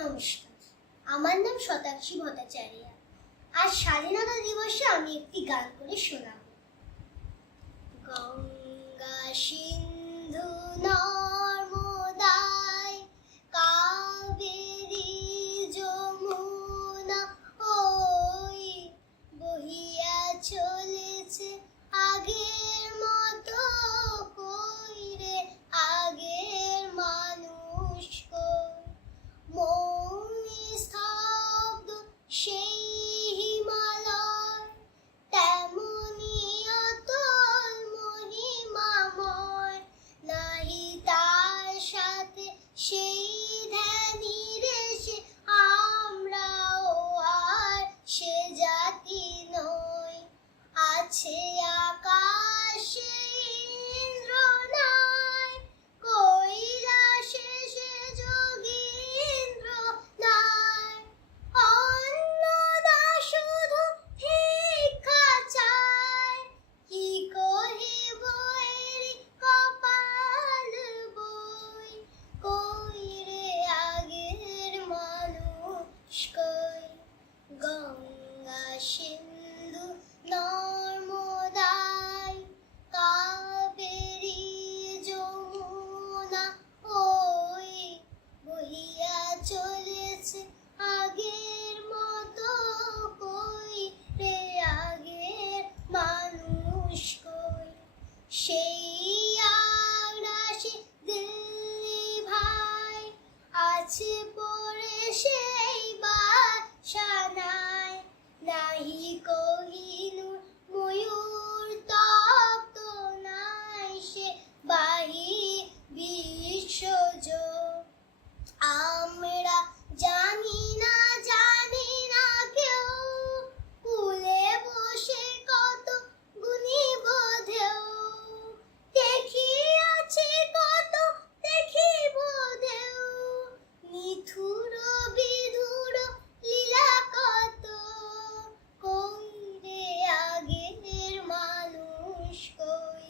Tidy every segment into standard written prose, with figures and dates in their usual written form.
নমস্কার, আমার নাম শতাক্ষী ভট্টাচার্য। আজ স্বাধীনতা দিবসে আমি একটি গান করে শোনাবো। গঙ্গা সিন্ধু নর্মদায় কাবেরী যমুনা ওই বহিয়া চলেছে আগের মতো, কই রে আগের মানুষ কই? মৌনী স্তব্ধ সেই হিমালয়, তেমনি অতল মহিমাময়, নাহি তার সাথে সেই ধ্যানীর এসে আমরাও আর সে জাতি নই। আছে আকাশে ইন্দ্র নাই, কৈলাসে সে যোগীন্দ্র নাই। অন্নদা শুধু ভিক্ষা চায়, কি কহিব এরি কপাল বই? কই রে আগের মানুষ কই? গঙ্গা সিন্ধু নর্মদায় কাবেরী যমুনা ওই বহিয়া চলেছে আগের মতো, কই রে আগের মানুষ কই? সেই আগ্রাসী দিল্লি ভাই আছে পড়ে সেই বাসানায়, নাহি কোহিনূর ময়ূর তপ্ত, নাই সে বাহি বিশ্বজোড়। আমরা জানি না কেউ, কুলে বসে কত গুনিব ঢেউ। দেখিয়াছি কত দেখিব ঢেউ, নিথুর বিধুর লীলা কত, কই রে আগের মানুষ কই?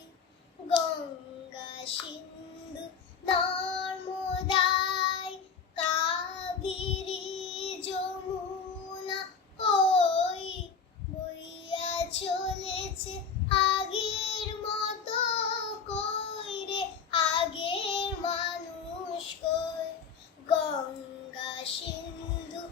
গঙ্গা সিন্ধু নর্মদায় কাবেরী যমুনা ওই বইয়া চলেছে আগের মতো, কই রে আগের মানুষ কই? গঙ্গা সিন্ধু